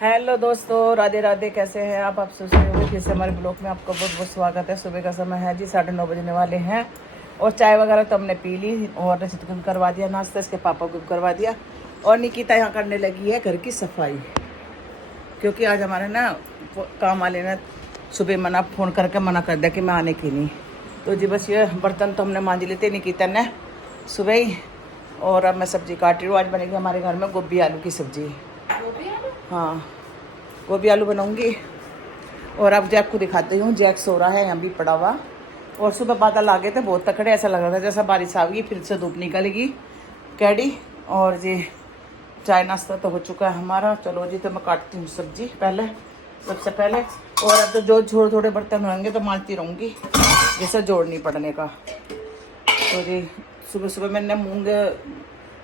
Hello दोस्तों, राधे राधे। कैसे हैं आप सुबह हुए फिर से हमारे ब्लॉग में आपका बहुत बहुत स्वागत है। सुबह का समय है जी 9:30 बजने वाले हैं और चाय वगैरह तो हमने पी ली और रचित को भी करवा दिया नाश्ता, इसके पापा को भी करवा दिया और निकिता यहाँ करने लगी है घर की सफाई, क्योंकि आज हमारे ना काम वाले ने सुबह फ़ोन करके मना कर दिया कि मैं आने की नहीं। तो जी बस ये बर्तन तो हमने मांझ लेते निकिता ने सुबह ही। और अब मैं सब्ज़ी काट रही हूँ। आज बनेगी हमारे घर में गोभी आलू की सब्ज़ी। हाँ, गोभी आलू बनाऊंगी। और अब जैक को दिखाती हूँ। जैक सो रहा है यहाँ भी पड़ा हुआ। और सुबह बादल आ गए थे बहुत तकड़े, ऐसा लग रहा था जैसा बारिश आ गई, फिर से धूप निकलेगी कैडी। और जी चाय नाश्ता तो हो चुका है हमारा। चलो जी, तो मैं काटती हूँ सब्जी पहले, सबसे पहले। और अब तो जो थोड़े थोड़े बर्तन होंगे तो मांजती रहूँगी, जैसे जोड़ नहीं पड़ने का। तो जी सुबह सुबह मैंने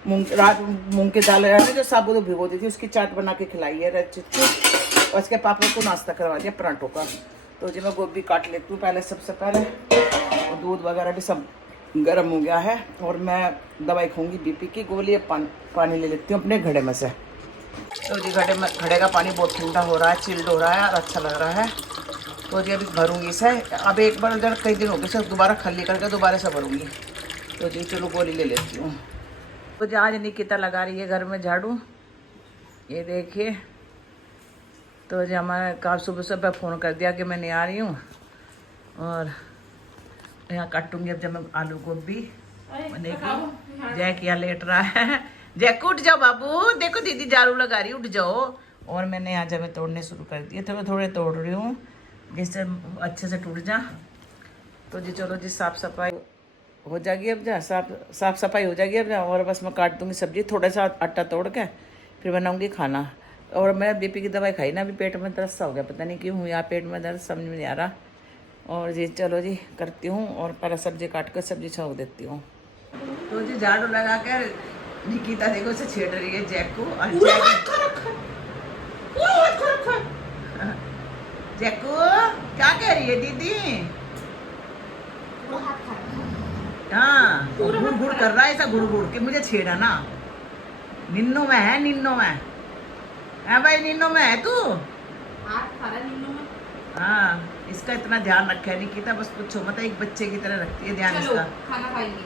रात मूंग की दाल जो साबुत भिगो दी थी, उसकी चाट बना के खिलाई है रचित को, और उसके पापा को नाश्ता करवा दिया पराठों का। तो जी मैं गोभी काट लेती हूँ पहले, सबसे पहले। और दूध वगैरह भी सब गर्म हो गया है और मैं दवाई खाऊंगी बीपी की गोली। पानी ले लेती हूँ अपने घड़े में से। तो जी घड़े का पानी बहुत ठंडा हो रहा है, चिल्ड हो रहा है और अच्छा लग रहा है। तो जी अभी भरूंगी इसे। अब एक बार जब कई दिन हो गए सर दोबारा खली करके दोबारा से भरूंगी। तो जी चलो गोली ले लेती हूँ। तो जी आज निकिता लगा रही है घर में झाड़ू, ये देखिए। तो जी हमारे काम सुबह सुबह फ़ोन कर दिया कि मैं नहीं आ रही हूँ। और यहाँ काटूंगी अब जब मैं आलू गोभी बनेगी। जैक यहाँ लेट रहा है। जैक उठ जाओ बाबू, देखो दीदी झाड़ू लगा रही, उठ जाओ। और मैंने यहाँ जब तोड़ने शुरू कर दिए, तो मैं थोड़े तोड़ रही हूँ जिससे अच्छे से टूट जा। तो जी चलो जी साफ़ सफाई हो जाएगी अब जा, साफ सफाई हो जाएगी अब जा। और बस मैं काट दूंगी सब्जी, थोड़ा सा आटा तोड़ के फिर बनाऊंगी खाना। और मैं बीपी की दवाई खाई ना, अभी पेट में दर्द सा हो गया, पता नहीं क्यों हुआ यहाँ पेट में दर्द, समझ में नहीं आ रहा। और जी चलो जी करती हूँ और पहले सब्जी काट कर सब्जी छोंक देती हूँ। तो जी झाड़ू लगा कर निकिता देखो से छेड़ रही है जैक को। और जैक को क्या कह रही है दीदी? हाँ, गुड़ गुड़ कर रहा है ऐसा, गुड़ गुड़ के मुझे छेड़ा ना। निन्नो में है, निन्नो में है भाई, निन्नो में है तू। हाँ, इसका इतना ध्यान रखा है निकिता, बस पूछो मत, एक बच्चे की तरह रखती है ध्यान इसका। खाना खाएंगे।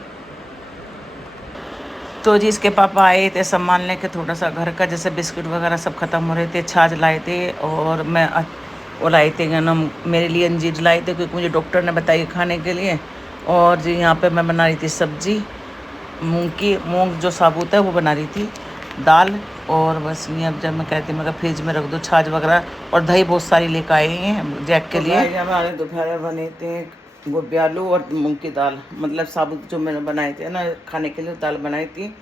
तो जी इसके पापा आए थे सामान लेके, थोड़ा सा घर का जैसे बिस्किट वगैरह सब खत्म हो रहे थे, छाछ लाए थे। और मैं वो लाए थे ना मेरे लिए अंजीर लाए थे, क्योंकि मुझे डॉक्टर ने बताई खाने के लिए। और जी यहाँ पे मैं बना रही थी सब्जी, मूंग जो साबुत है वो बना रही थी, दाल। और बस ये अब जब मैं कहती हूँ मैं फ्रिज में रख दो छाछ वगैरह। और दही बहुत सारी लेकर आए हैं जैक के लिए। हमारे दोपहर में बने थे गोभी आलू और मूंग की दाल, मतलब साबुत जो मैंने बनाए थे ना खाने के लिए, दाल बनाई थी।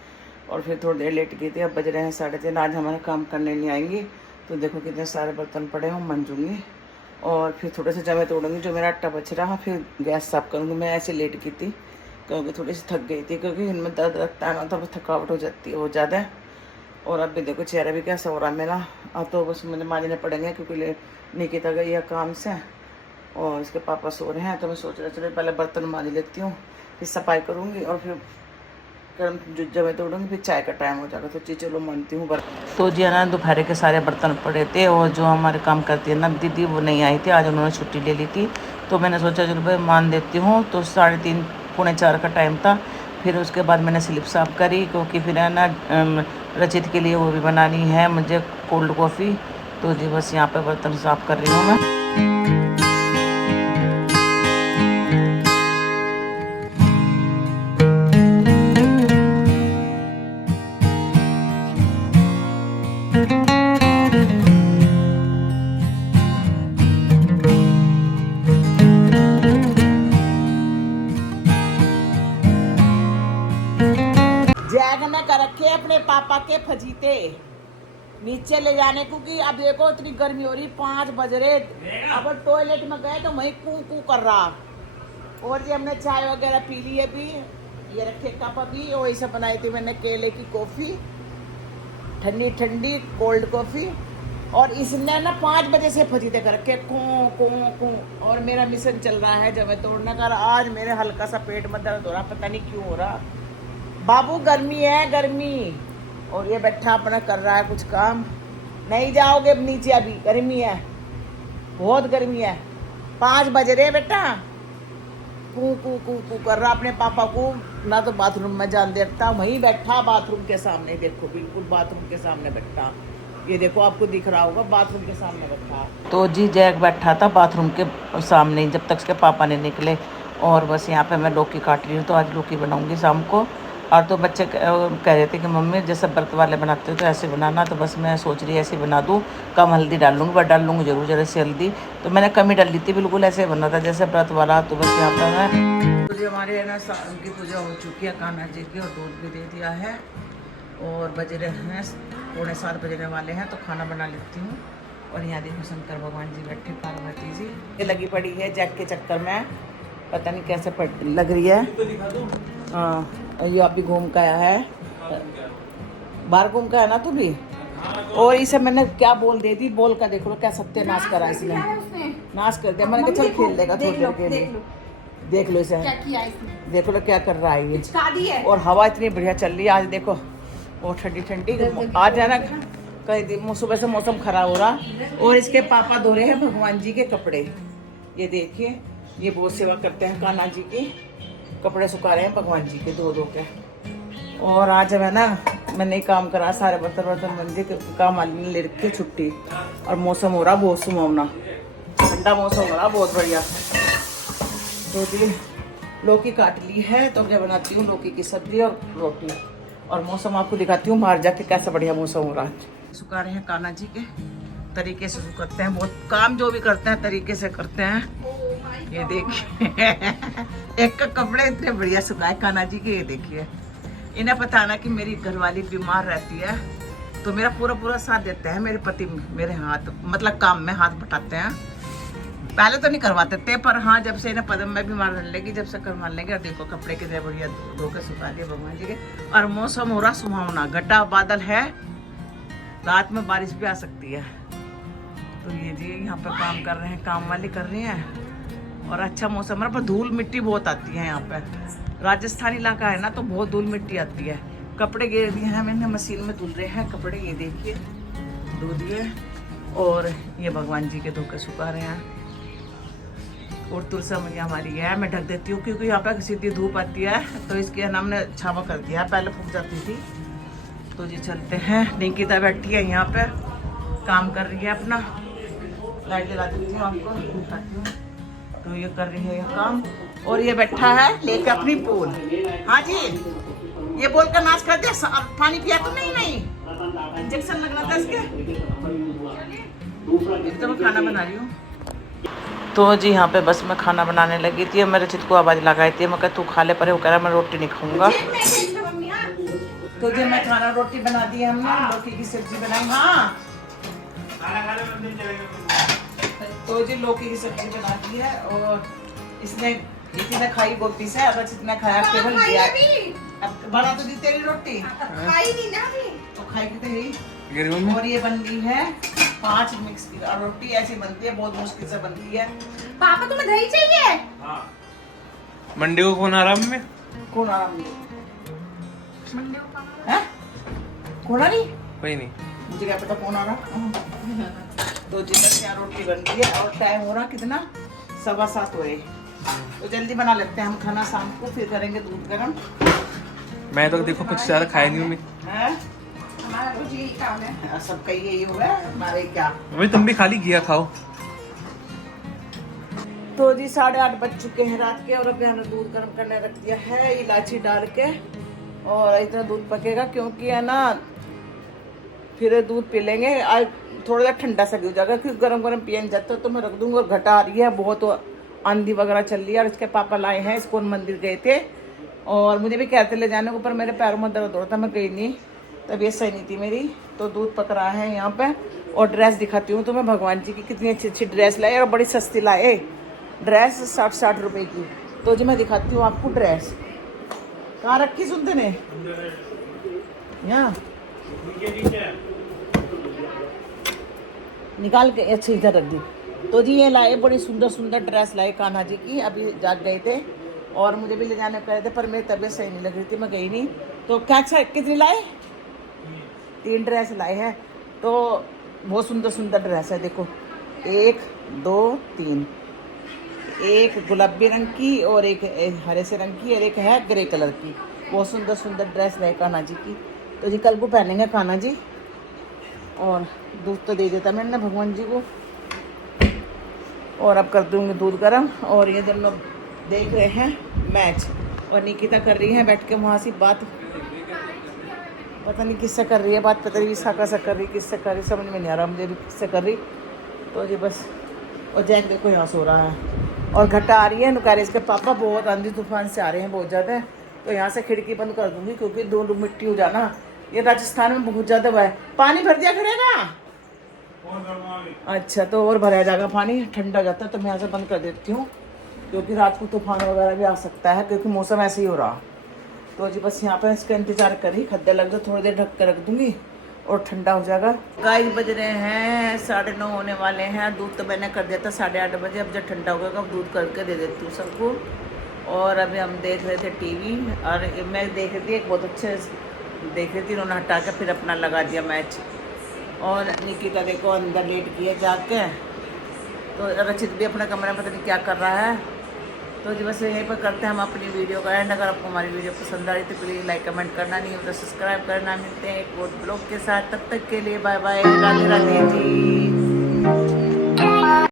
और फिर थोड़ी देर लेट गई थी। अब बज रहे हैं 3:30। आज हमारे काम करने नहीं आएंगी, तो देखो कितने सारे बर्तन पड़े हैं, मंजूंगी। और फिर थोड़े से जमे तोड़ूंगी, जो मेरा आटा बच रहा फिर गैस साफ करूँगी। मैं ऐसे लेट की थी क्योंकि थोड़ी सी थक गई थी, क्योंकि इनमें दर्द लगता है ना, तो थकावट हो जाती है बहुत ज़्यादा। और अब भी देखो चेहरा भी कैसा हो रहा है मेरा। अब तो बस मुझे मांझने पड़ेंगे, क्योंकि निकिता गई है काम से और इसके पापा सो रहे हैं। तो मैं सोच रहा चलो पहले बर्तन मांझ लेती हूँ, फिर सफाई करूँगी और फिर गर्म जब तोड़ूँगी, फिर चाय का टाइम हो जाएगा। तो चलो मानती हूँ बर्तन। तो जी है ना दोपहर के सारे बर्तन पड़े थे, और जो हमारे काम करती है ना दीदी वो नहीं आई थी आज, उन्होंने छुट्टी ले ली थी। तो मैंने सोचा चलो भाई मान देती हूँ। तो 3:30 पौने 4 का टाइम था। फिर उसके बाद मैंने स्लिप साफ करी, क्योंकि फिर है ना रचित के लिए वो भी बनानी है मुझे कोल्ड कॉफ़ी। तो जी बस यहाँ पे बर्तन साफ कर रही हूँ मैं। जैक ने कर रखे अपने पापा के फजीते नीचे ले जाने को, कि अब देखो इतनी गर्मी हो रही, 5 बज रहे। अब टॉयलेट में गए तो वहीं कू कू कर रहा। और जी हमने चाय वगैरह पी ली है अभी, ये रखे कप अभी। वही सब बनाई थी मैंने केले की कॉफ़ी, ठंडी ठंडी कोल्ड कॉफ़ी। और इसने ना 5 बजे से फजीते कर रखे कू कू कू। और मेरा मिशन चल रहा है जब तोड़ने का। आज मेरे हल्का सा पेट में दर्द हो रहा, पता नहीं क्यों हो रहा। बाबू गर्मी है गर्मी। और ये बैठा अपना कर रहा है कुछ काम। नहीं जाओगे अब नीचे, अभी गर्मी है, बहुत गर्मी है। 5 बज रहे बेटा। कू कू कू कू कर रहा अपने पापा को, ना तो बाथरूम में जान देता, वहीं बैठा बाथरूम के सामने, देखो बिल्कुल बाथरूम के सामने बैठा। ये देखो आपको दिख रहा होगा, बाथरूम के सामने बैठा। तो जी जैक बैठा था बाथरूम के सामने जब तक उसके पापा नहीं निकले। और बस यहाँ पे मैं लौकी काट रही हूँ, तो आज लौकी बनाऊंगी शाम को। और तो बच्चे कह रहे थे कि मम्मी जैसे व्रत वाले बनाते हो तो ऐसे बनाना, तो बस मैं सोच रही ऐसे बना दूँ। कम हल्दी डाल लूँगी, बट डाल लूँगी जरूर जरा सी हल्दी। तो मैंने कम ही डाल ली थी, बिल्कुल ऐसे बना था जैसे व्रत वाला। तो बस यहाँ पर मैं, तो जो हमारे है ना उनकी पूजा हो चुकी है कान्हा जी की, और दूध भी दे दिया है। और बज रहे हैं 6:45 बजने वाले हैं, तो खाना बना लेती हूँ। और यहाँ देखो शंकर भगवान जी बैठे, पार्वती जी ये लगी पड़ी है जैक के चक्कर में, पता नहीं कैसे लग रही है। हाँ, ये अभी घूम का आया है, बाहर घूम का है ना तू भी। और इसे मैंने क्या बोल दे दी, बोल का देख लो क्या सत्यानाश करा इसने, नाश कर दिया। मैंने कहा चल खेल लेगा थोड़ी देर के लिए, देख लो इसे, देखो लो क्या कर रहा है ये। और हवा इतनी बढ़िया चल रही है आज, देखो और ठंडी ठंडी। आज है ना कहीं सुबह से मौसम खराब हो रहा। और इसके पापा धो रहे हैं भगवान जी के कपड़े, ये देखिए, ये बहुत सेवा करते हैं कान्हा जी की, कपड़े सुखा रहे हैं भगवान जी के धो के। और आज है ना मैंने नहीं काम करा, सारे बर्तन मंदिर के काम वाली ने ले रखी छुट्टी। और मौसम हो रहा बहुत सुहावना, ठंडा मौसम हो रहा बहुत बढ़िया। तो जी लौकी काट ली है, तो मैं बनाती हूँ लौकी की सब्जी और रोटी। और मौसम आपको दिखाती हूँ बाहर जाके कैसा बढ़िया मौसम हो रहा है। सुखा रहे हैं कान्हा जी के, तरीके से सुखाते हैं, बहुत काम जो भी करते हैं तरीके से करते हैं। ये देखिए एक का कपड़े इतने बढ़िया सुखाए कान्हा जी के, ये देखिए। इन्हें पता ना कि मेरी घरवाली बीमार रहती है, तो मेरा पूरा साथ देते हैं मेरे पति, मेरे हाथ मतलब काम में हाथ बटाते हैं। पहले तो नहीं करवाते थे, पर हाँ जब से इन्हें पदम में बीमार रहने लगी, जब से करवा लेंगे। और देखो कपड़े कितने बढ़िया धो के सुखा दिए भगवान जी के। और मौसम हो रहा सुहावना, घटा बादल है, रात में बारिश भी आ सकती है। तो ये जी यहाँ पे काम कर रहे हैं, काम वाली कर रही हैं। और अच्छा मौसम है, पर धूल मिट्टी बहुत आती है यहाँ पे, राजस्थान इलाका है ना, तो बहुत धूल मिट्टी आती है। कपड़े गिर दिए हैं मैंने, मशीन में धुल रहे हैं कपड़े, ये देखिए धो दिए। और ये भगवान जी के धो के सुखा रहे हैं। और तुलसा मैया हमारी है, मैं ढक देती हूँ क्योंकि यहाँ पे सीधी धूप आती है, तो इसके हमने छावा कर दिया, पहले फूक जाती थी। तो जी चलते हैं। निकिता बैठी है यहाँ पे, काम कर रही है अपना, लाइट जला देती हूँ आपको दिखाती हूँ। तो ये कर रही है काम। और ये बैठा है लेके अपनी बोल, हाँ जी ये बोल कर नाश कर दिया। पानी पिया तो नहीं, इंजेक्शन लगना था इसके। तो मैं खाना बना रही हूँ। तो जी यहाँ पे बस मैं खाना बनाने लगी थी, मेरे चित को आवाज़ लगाई थी, मैं कहा तू खा ले, पर वो कह रहा मैं रोटी नहीं खाऊंगा। तो जी मैं खाना रोटी बना दी है हमने, लौकी की सब्जी बनाई। हाँ तो जी लौकी की सब्जी बना दी है। और इसने इसी ने खाई गोपी से, अब जितना खाया केवल दिया। अब बना तो दी तेरी रोटी, खाई नहीं ना अभी, तो खाई की तेरी। और ये बन गई है 5 मिक्स की रोटी, ऐसी बनती है, बहुत मुश्किल से बनती है। पापा तुम्हें दही चाहिए? हाँ। मंडे को कौन आ रहा है? कौन आ रहा है? मंडे को कौन आ रही? कोई नहीं, मुझे क्या पता कौन आ रहा। तो जितना यहाँ रोटी बन रही है, और टाइम हो रहा कितना 7:15 हो रहे, तो जल्दी बना लेते हैं हम खाना, शाम को फिर करेंगे दूध गर्म। मैं तो देखो कुछ ज्यादा खाया नहीं हूँ। हमारा रोज यही काम है, सबका यही हुआ है, हमारे क्या। अभी तुम भी खाली घिया खाओ। तो जी 8:30 बज चुके हैं रात के, और अभी हमने दूध गर्म करने रख दिया है इलायची डाल के। और इतना दूध पकेगा क्योंकि है ना फिर दूध पी लेंगे। आज थोड़ा सा ठंडा सा हो जाएगा, क्योंकि गर्म गर्म पियन जाता तो मैं रख दूंगा। और घटा आ रही है बहुत, आंधी वगैरह चल रही है। और इसके पापा लाए हैं, इस्कॉन मंदिर गए थे, और मुझे भी कहते ले जाने को, पर मेरे पैरों में दर्द हो रहा था, मैं गई नहीं, तबीयत सही नहीं थी मेरी। तो दूध पक रहा है यहाँ पे। और ड्रेस दिखाती हूँ तुम्हें भगवान जी की, कितनी अच्छी अच्छी ड्रेस लाए, और बड़ी सस्ती लाए ड्रेस, 60 रुपए की। तो जी मैं दिखाती हूँ आपको ड्रेस, कहाँ रखी सुनते ने, यहाँ निकाल के अच्छी इधर रख दी। तो जी ये लाए, बड़ी सुंदर सुंदर ड्रेस लाए कान्हा जी की, अभी जाग गए थे, और मुझे भी ले जाने को कह रहे थे, पर मेरी तबीयत सही नहीं लग रही थी, मैं गई नहीं। तो क्या कितनी लाए? 3 ड्रेस लाए हैं। तो बहुत सुंदर सुंदर ड्रेस है। देखो 1 2 3, एक गुलाबी रंग की और एक हरे से रंग की और एक है ग्रे कलर की। बहुत सुंदर सुंदर ड्रेस है कान्हा जी की। तो जी कल को पहनेंगे कान्हा जी। और दूध तो दे देता मैंने भगवान जी को। और अब कर दूंगी दूध गर्म। और ये दोनों देख रहे हैं मैच और निकिता कर रही है बैठ के वहाँ से बात। पता नहीं किससे कर रही है बात, पता नहीं विशाखा से कर रही, किससे कर रही समझ में नहीं आ रहा मुझे भी किससे कर रही। तो जी बस। और जैक देखो यहाँ सो रहा है और घटा आ रही है। नुकारे इसके पापा बहुत आंधी तूफान से आ रहे हैं बहुत ज़्यादा। तो यहाँ से खिड़की बंद कर दूंगी क्योंकि धूल मिट्टी हो जाना। ये राजस्थान में बहुत ज़्यादा हुआ है। पानी भर दिया करेगा। अच्छा तो और भरा जाएगा पानी, ठंडा हो जाता है। तो मैं यहाँ से बंद कर देती हूँ क्योंकि रात को तूफान वगैरह भी आ सकता है क्योंकि मौसम ऐसे ही हो रहा। तो जी बस यहाँ पर इसका इंतज़ार करी, खद्दे लग जाए थोड़ी देर ढक के रख दूँगी और ठंडा हो जाएगा। गाइस बज रहे हैं 9:30 होने वाले हैं। दूध तो मैंने कर दिया था 8:30 बजे। अब जब ठंडा हो गया अब दूध करके दे देती हूँ सबको। और अभी हम देख रहे थे टीवी और मैं देख रही थी एक बहुत अच्छे देख रही थी, उन्होंने हटा के फिर अपना लगा दिया मैच। और निकिता देखो अंदर लेट किया जाके। तो रचित भी अपने कमरे में पता नहीं क्या कर रहा है। तो जी बस यहीं पर करते हैं हम अपनी वीडियो का एंड। अगर आपको हमारी वीडियो पसंद आ रही तो प्लीज़ लाइक कमेंट करना, नहीं हो तो सब्सक्राइब करना। मिलते हैं एक और ब्लॉग के साथ, तब तक के लिए बाय बाय, राधे राधे जी।